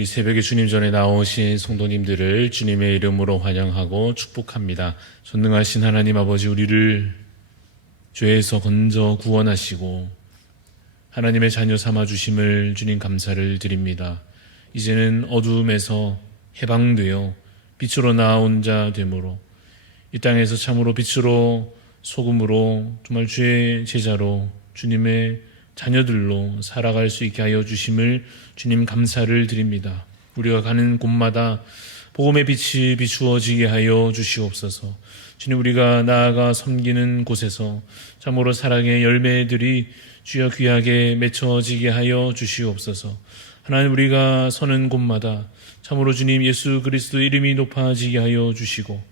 오늘 이 새벽에 주님 전에 나오신 성도님들을 주님의 이름으로 환영하고 축복합니다. 전능하신 하나님 아버지, 우리를 죄에서 건져 구원하시고 하나님의 자녀 삼아주심을 주님 감사를 드립니다. 이제는 어두움에서 해방되어 빛으로 나온 자 되므로 이 땅에서 참으로 빛으로 소금으로 정말 주의 제자로 주님의 자녀들로 살아갈 수 있게 하여 주심을 주님 감사를 드립니다. 우리가 가는 곳마다 복음의 빛이 비추어지게 하여 주시옵소서. 주님, 우리가 나아가 섬기는 곳에서 참으로 사랑의 열매들이 주여 귀하게 맺혀지게 하여 주시옵소서. 하나님, 우리가 서는 곳마다 참으로 주님 예수 그리스도 이름이 높아지게 하여 주시고,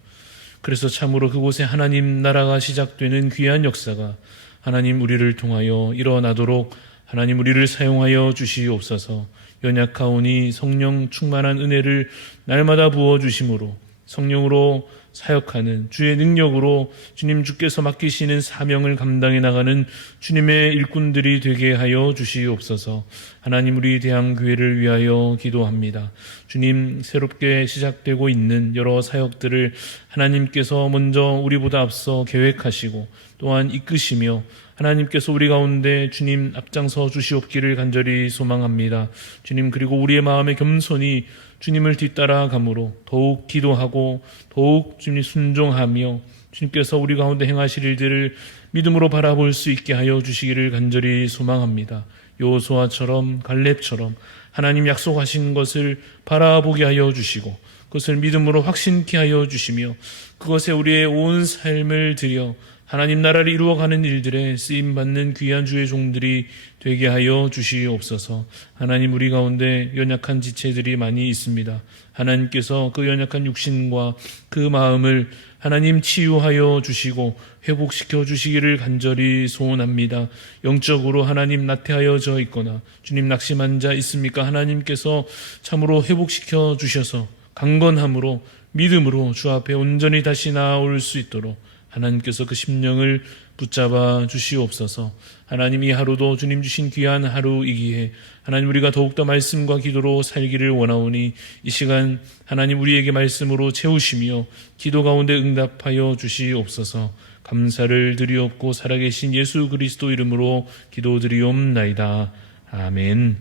그래서 참으로 그곳에 하나님 나라가 시작되는 귀한 역사가 하나님 우리를 통하여 일어나도록 하나님 우리를 사용하여 주시옵소서. 연약하오니 성령 충만한 은혜를 날마다 부어주심으로 성령으로 사역하는 주의 능력으로 주님 주께서 맡기시는 사명을 감당해 나가는 주님의 일꾼들이 되게 하여 주시옵소서. 하나님, 우리 대한교회를 위하여 기도합니다. 주님, 새롭게 시작되고 있는 여러 사역들을 하나님께서 먼저 우리보다 앞서 계획하시고 또한 이끄시며 하나님께서 우리 가운데 주님 앞장서 주시옵기를 간절히 소망합니다. 주님, 그리고 우리의 마음에 겸손히 주님을 뒤따라감으로 더욱 기도하고 더욱 주님 순종하며 주님께서 우리 가운데 행하실 일들을 믿음으로 바라볼 수 있게 하여 주시기를 간절히 소망합니다. 여호수아처럼 갈렙처럼 하나님 약속하신 것을 바라보게 하여 주시고 그것을 믿음으로 확신케 하여 주시며 그것에 우리의 온 삶을 들여 하나님 나라를 이루어가는 일들에 쓰임받는 귀한 주의 종들이 되게 하여 주시옵소서. 하나님, 우리 가운데 연약한 지체들이 많이 있습니다. 하나님께서 그 연약한 육신과 그 마음을 하나님 치유하여 주시고 회복시켜 주시기를 간절히 소원합니다. 영적으로 하나님 나태하여져 있거나 주님 낙심한 자 있습니까? 하나님께서 참으로 회복시켜 주셔서 강건함으로 믿음으로 주 앞에 온전히 다시 나아올 수 있도록 하나님께서 그 심령을 붙잡아 주시옵소서. 하나님, 이 하루도 주님 주신 귀한 하루이기에 하나님 우리가 더욱더 말씀과 기도로 살기를 원하오니 이 시간 하나님 우리에게 말씀으로 채우시며 기도 가운데 응답하여 주시옵소서. 감사를 드리옵고 살아계신 예수 그리스도 이름으로 기도드리옵나이다. 아멘.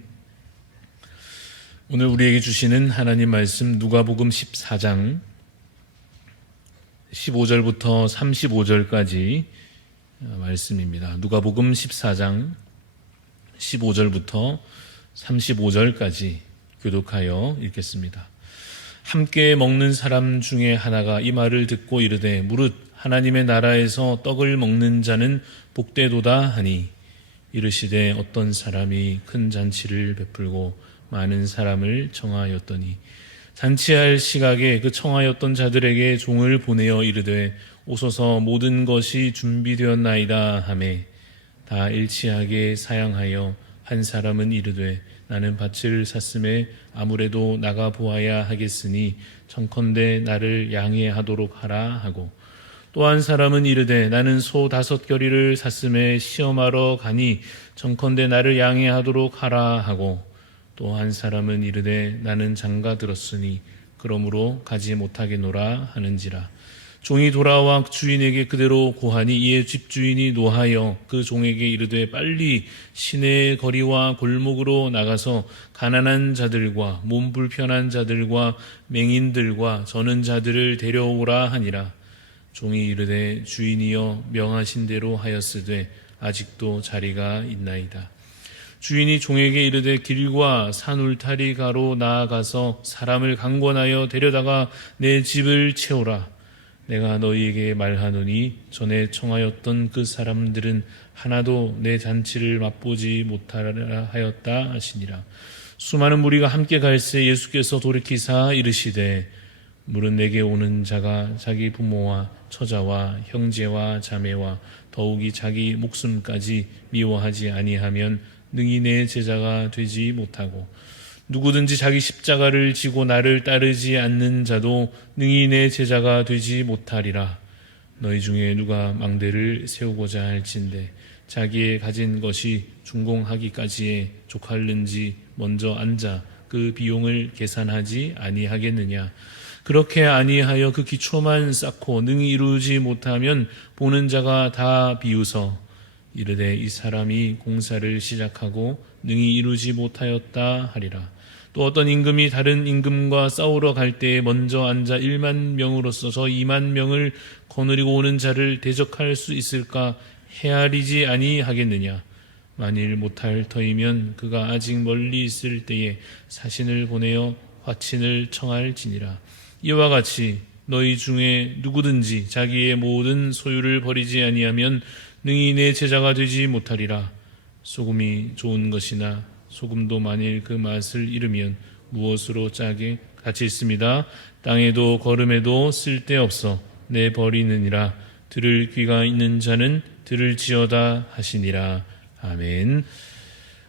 오늘 우리에게 주시는 하나님 말씀 누가복음 14장 15절부터 35절까지 말씀입니다. 누가복음 14장 15절부터 35절까지 교독하여 읽겠습니다. 함께 먹는 사람 중에 하나가 이 말을 듣고 이르되 무릇 하나님의 나라에서 떡을 먹는 자는 복되도다 하니 이르시되 어떤 사람이 큰 잔치를 베풀고 많은 사람을 청하였더니 잔치할 시각에 그 청하였던 자들에게 종을 보내어 이르되 오소서 모든 것이 준비되었나이다 하매 다 일치하게 사양하여 한 사람은 이르되 나는 밭을 샀음에 아무래도 나가 보아야 하겠으니 청컨대 나를 양해하도록 하라 하고 또 한 사람은 이르되 나는 소 5겨리를 샀음에 시험하러 가니 청컨대 나를 양해하도록 하라 하고 또 한 사람은 이르되 나는 장가 들었으니 그러므로 가지 못하겠노라 하는지라. 종이 돌아와 주인에게 그대로 고하니 이에 집주인이 노하여 그 종에게 이르되 빨리 시내의 거리와 골목으로 나가서 가난한 자들과 몸 불편한 자들과 맹인들과 저는 자들을 데려오라 하니라. 종이 이르되 주인이여 명하신 대로 하였으되 아직도 자리가 있나이다. 주인이 종에게 이르되 길과 산 울타리 가로 나아가서 사람을 강권하여 데려다가 내 집을 채우라. 내가 너희에게 말하노니 전에 청하였던 그 사람들은 하나도 내 잔치를 맛보지 못하라 하였다 하시니라. 수많은 무리가 함께 갈새 예수께서 돌이키사 이르시되 물은 내게 오는 자가 자기 부모와 처자와 형제와 자매와 더욱이 자기 목숨까지 미워하지 아니하면 능히 내 제자가 되지 못하고 누구든지 자기 십자가를 지고 나를 따르지 않는 자도 능히 내 제자가 되지 못하리라. 너희 중에 누가 망대를 세우고자 할진대 자기의 가진 것이 준공하기까지에 족할는지 먼저 앉아 그 비용을 계산하지 아니하겠느냐. 그렇게 아니하여 그 기초만 쌓고 능히 이루지 못하면 보는 자가 다 비웃어 이르되 이 사람이 공사를 시작하고 능히 이루지 못하였다 하리라. 또 어떤 임금이 다른 임금과 싸우러 갈 때에 먼저 앉아 1만 명으로서 저 2만 명을 거느리고 오는 자를 대적할 수 있을까 헤아리지 아니하겠느냐. 만일 못할 터이면 그가 아직 멀리 있을 때에 사신을 보내어 화친을 청할지니라. 이와 같이 너희 중에 누구든지 자기의 모든 소유를 버리지 아니하면 능히 내 제자가 되지 못하리라. 소금이 좋은 것이나 소금도 만일 그 맛을 잃으면 무엇으로 짜게 같이 있습니다. 땅에도 거름에도 쓸데없어 내버리느니라. 들을 귀가 있는 자는 들을지어다 하시니라. 아멘.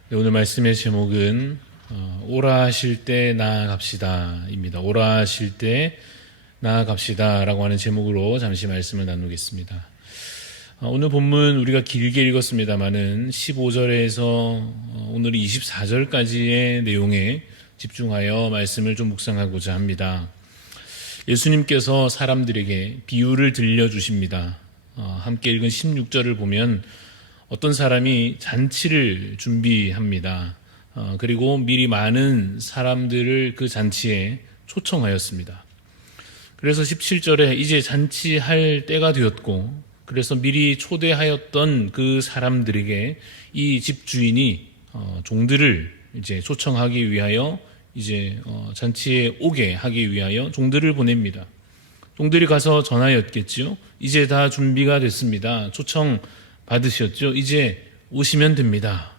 네, 오늘 말씀의 제목은 오라 하실 때 나아갑시다 입니다. 오라 하실 때 나아갑시다 라고 하는 제목으로 잠시 말씀을 나누겠습니다. 오늘 본문 우리가 길게 읽었습니다마는 15절에서 오늘 24절까지의 내용에 집중하여 말씀을 좀 묵상하고자 합니다. 예수님께서 사람들에게 비유를 들려주십니다. 함께 읽은 16절을 보면 어떤 사람이 잔치를 준비합니다. 그리고 미리 많은 사람들을 그 잔치에 초청하였습니다. 그래서 17절에 이제 잔치할 때가 되었고 그래서 미리 초대하였던 그 사람들에게 이 집주인이 종들을 이제 초청하기 위하여 이제 잔치에 오게 하기 위하여 종들을 보냅니다. 종들이 가서 전하였겠죠. 이제 다 준비가 됐습니다. 초청 받으셨죠. 이제 오시면 됩니다.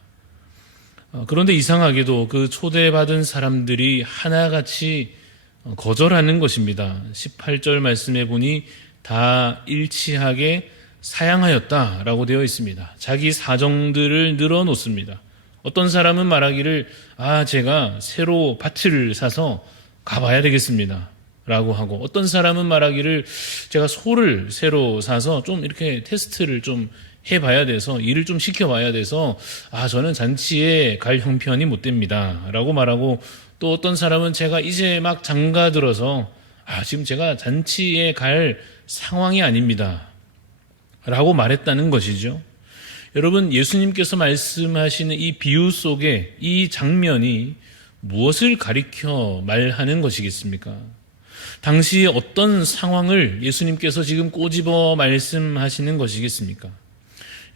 그런데 이상하게도 그 초대받은 사람들이 하나같이 거절하는 것입니다. 18절 말씀에 보니 다 일치하게 사양하였다라고 되어 있습니다. 자기 사정들을 늘어놓습니다. 어떤 사람은 말하기를 제가 새로 밭을 사서 가봐야 되겠습니다 라고 하고, 어떤 사람은 말하기를 제가 소를 새로 사서 좀 이렇게 테스트를 좀 해봐야 돼서, 일을 좀 시켜봐야 돼서 저는 잔치에 갈 형편이 못 됩니다 라고 말하고, 또 어떤 사람은 제가 이제 막 장가들어서 지금 제가 잔치에 갈 상황이 아닙니다 라고 말했다는 것이죠. 여러분, 예수님께서 말씀하시는 이 비유 속에 이 장면이 무엇을 가리켜 말하는 것이겠습니까? 당시 어떤 상황을 예수님께서 지금 꼬집어 말씀하시는 것이겠습니까?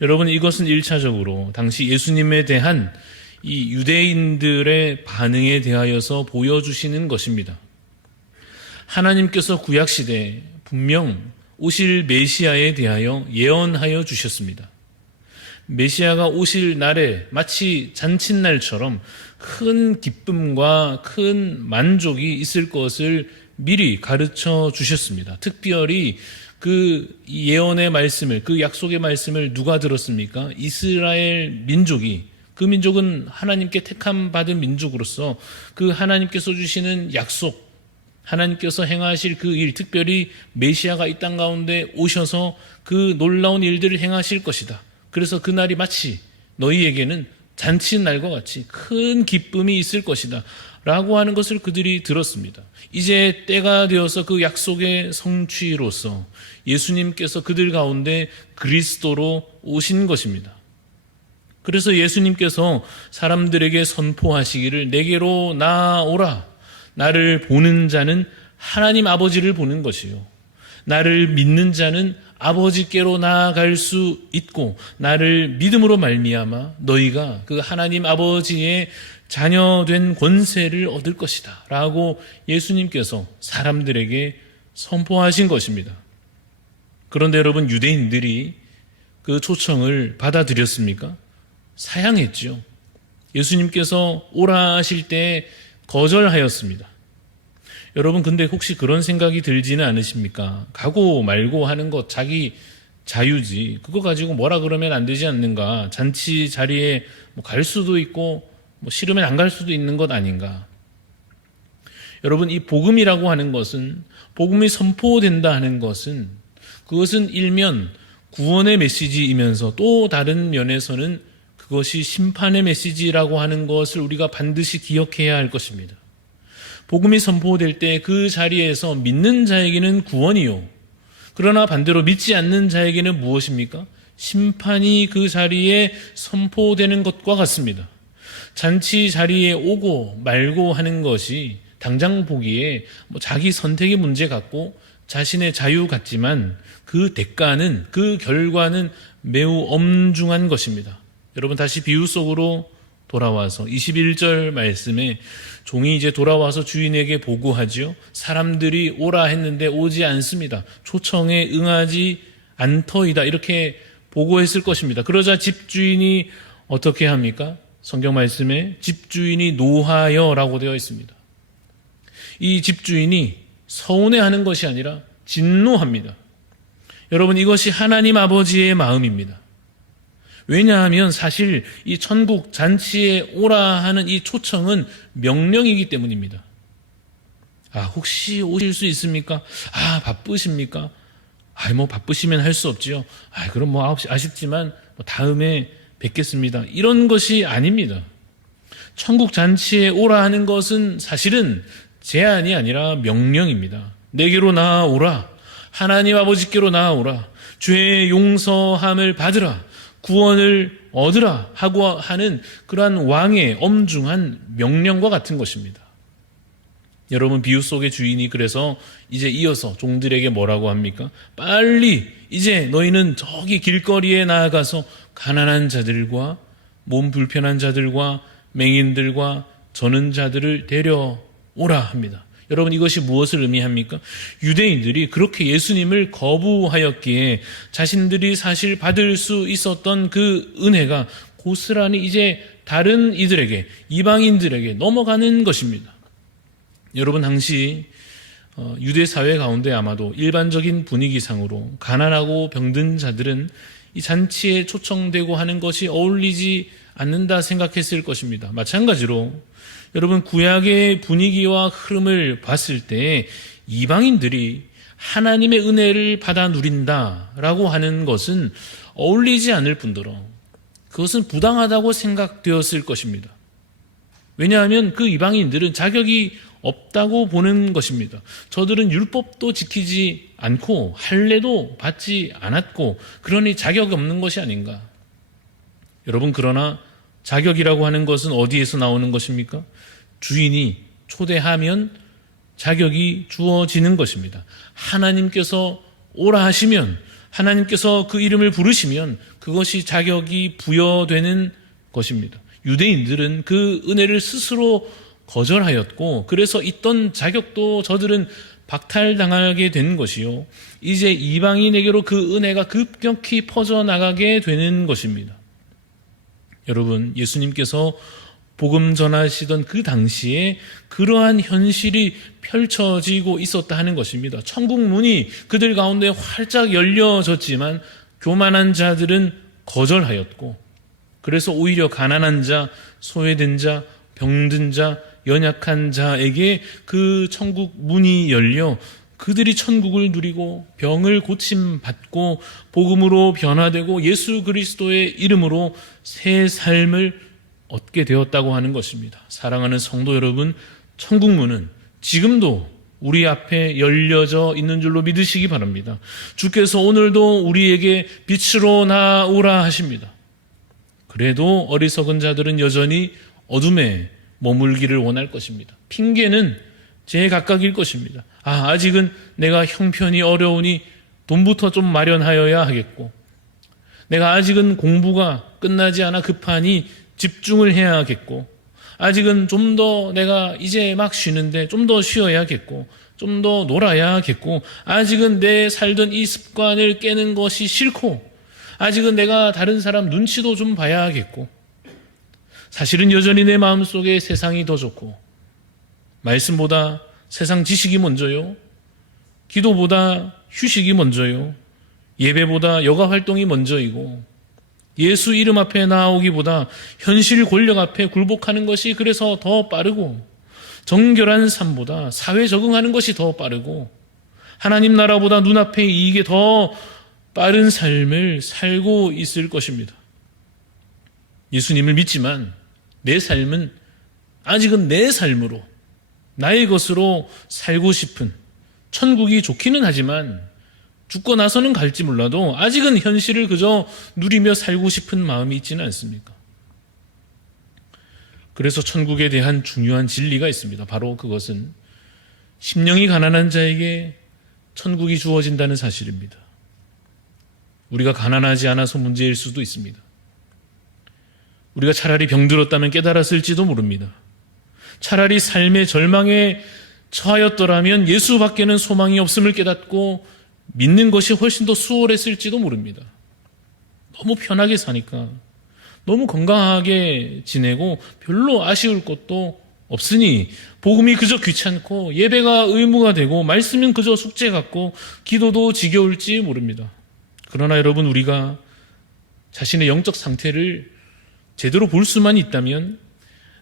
여러분, 이것은 1차적으로 당시 예수님에 대한 이 유대인들의 반응에 대하여서 보여주시는 것입니다. 하나님께서 구약시대에 분명 오실 메시아에 대하여 예언하여 주셨습니다. 메시아가 오실 날에 마치 잔칫날처럼 큰 기쁨과 큰 만족이 있을 것을 미리 가르쳐 주셨습니다. 특별히 그 예언의 말씀을, 그 약속의 말씀을 누가 들었습니까? 이스라엘 민족이, 그 민족은 하나님께 택함 받은 민족으로서 그 하나님께서 주시는 약속, 하나님께서 행하실 그 일, 특별히 메시아가 이 땅 가운데 오셔서 그 놀라운 일들을 행하실 것이다. 그래서 그날이 마치 너희에게는 잔치날과 같이 큰 기쁨이 있을 것이다 라고 하는 것을 그들이 들었습니다. 이제 때가 되어서 그 약속의 성취로서 예수님께서 그들 가운데 그리스도로 오신 것입니다. 그래서 예수님께서 사람들에게 선포하시기를 내게로 나아오라. 나를 보는 자는 하나님 아버지를 보는 것이요, 나를 믿는 자는 아버지께로 나아갈 수 있고 나를 믿음으로 말미암아 너희가 그 하나님 아버지의 자녀된 권세를 얻을 것이다 라고 예수님께서 사람들에게 선포하신 것입니다. 그런데 여러분, 유대인들이 그 초청을 받아들였습니까? 사양했죠. 예수님께서 오라 하실 때 거절하였습니다. 여러분, 근데 혹시 그런 생각이 들지는 않으십니까? 가고 말고 하는 것 자기 자유지, 그거 가지고 뭐라 그러면 안 되지 않는가? 잔치 자리에 갈 수도 있고 싫으면 안 갈 수도 있는 것 아닌가? 여러분, 이 복음이라고 하는 것은, 복음이 선포된다 하는 것은, 그것은 일면 구원의 메시지이면서 또 다른 면에서는 그것이 심판의 메시지라고 하는 것을 우리가 반드시 기억해야 할 것입니다. 복음이 선포될 때 그 자리에서 믿는 자에게는 구원이요, 그러나 반대로 믿지 않는 자에게는 무엇입니까? 심판이 그 자리에 선포되는 것과 같습니다. 잔치 자리에 오고 말고 하는 것이 당장 보기에 자기 선택의 문제 같고 자신의 자유 같지만 그 대가는, 그 결과는 매우 엄중한 것입니다. 여러분, 다시 비유 속으로 돌아와서 21절 말씀에 종이 이제 돌아와서 주인에게 보고하지요. 사람들이 오라 했는데 오지 않습니다. 초청에 응하지 않더이다, 이렇게 보고했을 것입니다. 그러자 집주인이 어떻게 합니까? 성경 말씀에 집주인이 노하여라고 되어 있습니다. 이 집주인이 서운해하는 것이 아니라 진노합니다. 여러분, 이것이 하나님 아버지의 마음입니다. 왜냐하면 사실 이 천국 잔치에 오라 하는 이 초청은 명령이기 때문입니다. 혹시 오실 수 있습니까? 바쁘십니까? 바쁘시면 할 수 없지요. 그럼 아쉽지만 다음에 뵙겠습니다, 이런 것이 아닙니다. 천국 잔치에 오라 하는 것은 사실은 제안이 아니라 명령입니다. 내게로 나아오라. 하나님 아버지께로 나아오라. 죄의 용서함을 받으라. 구원을 얻으라 하고 하는 그러한 왕의 엄중한 명령과 같은 것입니다. 여러분, 비유 속의 주인이 그래서 이제 이어서 종들에게 뭐라고 합니까? 빨리 이제 너희는 저기 길거리에 나아가서 가난한 자들과 몸 불편한 자들과 맹인들과 저는 자들을 데려오라 합니다. 여러분, 이것이 무엇을 의미합니까? 유대인들이 그렇게 예수님을 거부하였기에 자신들이 사실 받을 수 있었던 그 은혜가 고스란히 이제 다른 이들에게, 이방인들에게 넘어가는 것입니다. 여러분, 당시 유대 사회 가운데 아마도 일반적인 분위기상으로 가난하고 병든 자들은 이 잔치에 초청되고 하는 것이 어울리지 않는다 생각했을 것입니다. 마찬가지로 여러분, 구약의 분위기와 흐름을 봤을 때 이방인들이 하나님의 은혜를 받아 누린다라고 하는 것은 어울리지 않을 뿐더러 그것은 부당하다고 생각되었을 것입니다. 왜냐하면 그 이방인들은 자격이 없다고 보는 것입니다. 저들은 율법도 지키지 않고 할례도 받지 않았고 그러니 자격이 없는 것이 아닌가. 여러분, 그러나 자격이라고 하는 것은 어디에서 나오는 것입니까? 주인이 초대하면 자격이 주어지는 것입니다. 하나님께서 오라 하시면, 하나님께서 그 이름을 부르시면 그것이 자격이 부여되는 것입니다. 유대인들은 그 은혜를 스스로 거절하였고 그래서 있던 자격도 저들은 박탈당하게 된 것이요, 이제 이방인에게로 그 은혜가 급격히 퍼져나가게 되는 것입니다. 여러분, 예수님께서 복음 전하시던 그 당시에 그러한 현실이 펼쳐지고 있었다 하는 것입니다. 천국 문이 그들 가운데 활짝 열려졌지만 교만한 자들은 거절하였고 그래서 오히려 가난한 자, 소외된 자, 병든 자, 연약한 자에게 그 천국 문이 열려 그들이 천국을 누리고 병을 고침받고 복음으로 변화되고 예수 그리스도의 이름으로 새 삶을 얻게 되었다고 하는 것입니다. 사랑하는 성도 여러분, 천국 문은 지금도 우리 앞에 열려져 있는 줄로 믿으시기 바랍니다. 주께서 오늘도 우리에게 빛으로 나오라 하십니다. 그래도 어리석은 자들은 여전히 어둠에 머물기를 원할 것입니다. 핑계는 제각각일 것입니다. 아직은 내가 형편이 어려우니 돈부터 좀 마련하여야 하겠고, 내가 아직은 공부가 끝나지 않아 급하니 집중을 해야겠고, 아직은 좀 더 내가 이제 막 쉬는데 좀 더 쉬어야겠고, 좀 더 놀아야겠고, 아직은 내 살던 이 습관을 깨는 것이 싫고, 아직은 내가 다른 사람 눈치도 좀 봐야겠고, 사실은 여전히 내 마음속에 세상이 더 좋고, 말씀보다 세상 지식이 먼저요, 기도보다 휴식이 먼저요, 예배보다 여가 활동이 먼저이고, 예수 이름 앞에 나오기보다 현실 권력 앞에 굴복하는 것이 그래서 더 빠르고, 정결한 삶보다 사회 적응하는 것이 더 빠르고, 하나님 나라보다 눈앞의 이익에 더 빠른 삶을 살고 있을 것입니다. 예수님을 믿지만 내 삶은 아직은 내 삶으로 나의 것으로 살고 싶은, 천국이 좋기는 하지만 죽고 나서는 갈지 몰라도 아직은 현실을 그저 누리며 살고 싶은 마음이 있지는 않습니까? 그래서 천국에 대한 중요한 진리가 있습니다. 바로 그것은 심령이 가난한 자에게 천국이 주어진다는 사실입니다. 우리가 가난하지 않아서 문제일 수도 있습니다. 우리가 차라리 병들었다면 깨달았을지도 모릅니다. 차라리 삶의 절망에 처하였더라면 예수밖에는 소망이 없음을 깨닫고 믿는 것이 훨씬 더 수월했을지도 모릅니다. 너무 편하게 사니까, 너무 건강하게 지내고 별로 아쉬울 것도 없으니 복음이 그저 귀찮고 예배가 의무가 되고 말씀은 그저 숙제 같고 기도도 지겨울지 모릅니다. 그러나 여러분, 우리가 자신의 영적 상태를 제대로 볼 수만 있다면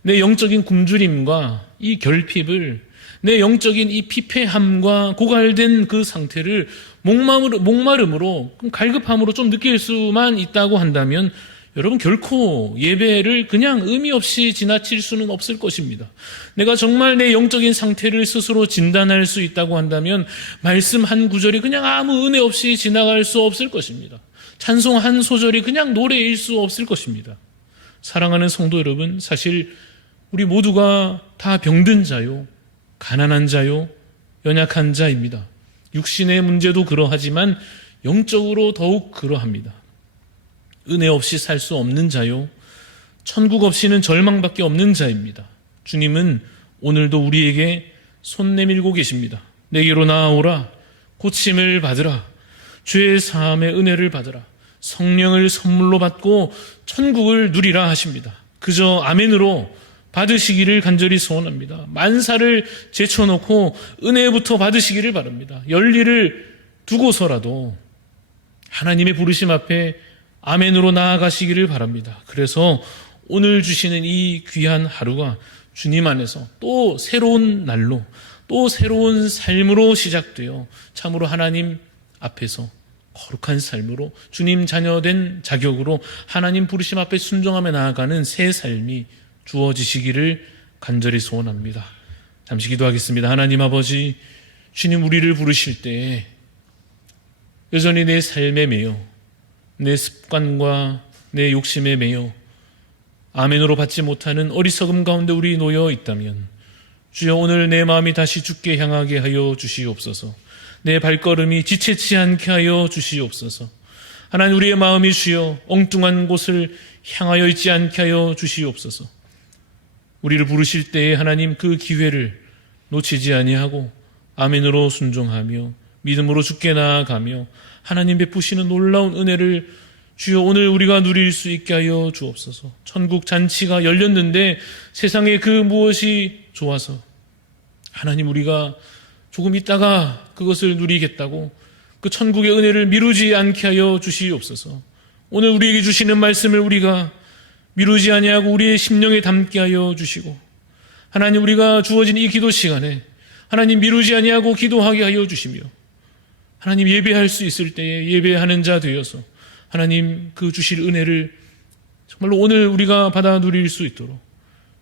내 영적인 굶주림과 이 결핍을, 내 영적인 이 피폐함과 고갈된 그 상태를 목마름으로, 갈급함으로 좀 느낄 수만 있다고 한다면 여러분, 결코 예배를 그냥 의미 없이 지나칠 수는 없을 것입니다. 내가 정말 내 영적인 상태를 스스로 진단할 수 있다고 한다면 말씀 한 구절이 그냥 아무 은혜 없이 지나갈 수 없을 것입니다. 찬송 한 소절이 그냥 노래일 수 없을 것입니다. 사랑하는 성도 여러분, 사실 우리 모두가 다 병든 자요, 가난한 자요, 연약한 자입니다. 육신의 문제도 그러하지만 영적으로 더욱 그러합니다. 은혜 없이 살 수 없는 자요, 천국 없이는 절망밖에 없는 자입니다. 주님은 오늘도 우리에게 손 내밀고 계십니다. 내게로 나아오라, 고침을 받으라, 죄의 사함의 은혜를 받으라, 성령을 선물로 받고 천국을 누리라 하십니다. 그저 아멘으로 받으시기를 간절히 소원합니다. 만사를 제쳐놓고 은혜부터 받으시기를 바랍니다. 열리를 두고서라도 하나님의 부르심 앞에 아멘으로 나아가시기를 바랍니다. 그래서 오늘 주시는 이 귀한 하루가 주님 안에서 또 새로운 날로, 또 새로운 삶으로 시작되어 참으로 하나님 앞에서 거룩한 삶으로, 주님 자녀된 자격으로 하나님 부르심 앞에 순종하며 나아가는 새 삶이 주어지시기를 간절히 소원합니다. 잠시 기도하겠습니다. 하나님 아버지, 주님 우리를 부르실 때 여전히 내 삶에 매여, 내 습관과 내 욕심에 매여 아멘으로 받지 못하는 어리석음 가운데 우리 놓여 있다면 주여, 오늘 내 마음이 다시 주께 향하게 하여 주시옵소서. 내 발걸음이 지체치 않게 하여 주시옵소서. 하나님, 우리의 마음이 주여 엉뚱한 곳을 향하여 있지 않게 하여 주시옵소서. 우리를 부르실 때에 하나님 그 기회를 놓치지 아니하고 아멘으로 순종하며 믿음으로 주께 나아가며 하나님 베푸시는 놀라운 은혜를 주여 오늘 우리가 누릴 수 있게 하여 주옵소서. 천국 잔치가 열렸는데 세상에 그 무엇이 좋아서 하나님 우리가 조금 있다가 그것을 누리겠다고 그 천국의 은혜를 미루지 않게 하여 주시옵소서. 오늘 우리에게 주시는 말씀을 우리가 미루지 아니하고 우리의 심령에 담게 하여 주시고, 하나님 우리가 주어진 이 기도 시간에 하나님 미루지 아니하고 기도하게 하여 주시며, 하나님 예배할 수 있을 때에 예배하는 자 되어서 하나님 그 주실 은혜를 정말로 오늘 우리가 받아 누릴 수 있도록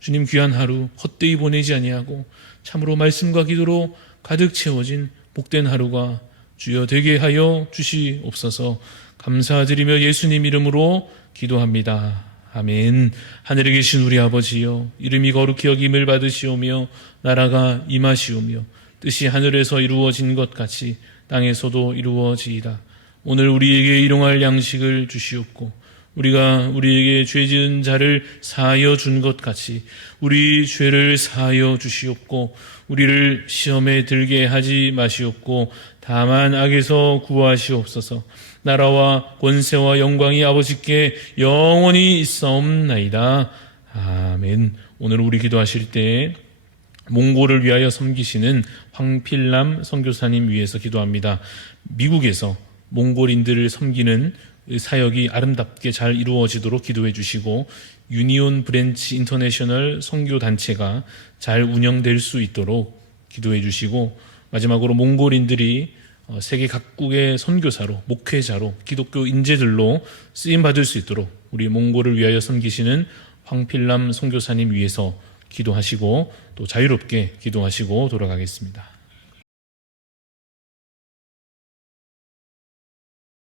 주님 귀한 하루 헛되이 보내지 아니하고 참으로 말씀과 기도로 가득 채워진 복된 하루가 주여 되게 하여 주시옵소서. 감사드리며 예수님 이름으로 기도합니다. 아멘. 하늘에 계신 우리 아버지여, 이름이 거룩히 여김을 받으시오며 나라가 임하시오며 뜻이 하늘에서 이루어진 것 같이 땅에서도 이루어지이다. 오늘 우리에게 일용할 양식을 주시옵고 우리가 우리에게 죄 지은 자를 사하여 준 것 같이 우리 죄를 사하여 주시옵고 우리를 시험에 들게 하지 마시옵고 다만 악에서 구하시옵소서. 나라와 권세와 영광이 아버지께 영원히 있사옵나이다. 아멘. 오늘 우리 기도하실 때 몽골을 위하여 섬기시는 황필남 선교사님 위해서 기도합니다. 미국에서 몽골인들을 섬기는 사역이 아름답게 잘 이루어지도록 기도해 주시고 유니온 브랜치 인터내셔널 선교단체가 잘 운영될 수 있도록 기도해 주시고 마지막으로 몽골인들이 세계 각국의 선교사로, 목회자로, 기독교 인재들로 쓰임 받을 수 있도록 우리 몽골을 위하여 섬기시는 황필남 선교사님 위해서 기도하시고 또 자유롭게 기도하시고 돌아가겠습니다.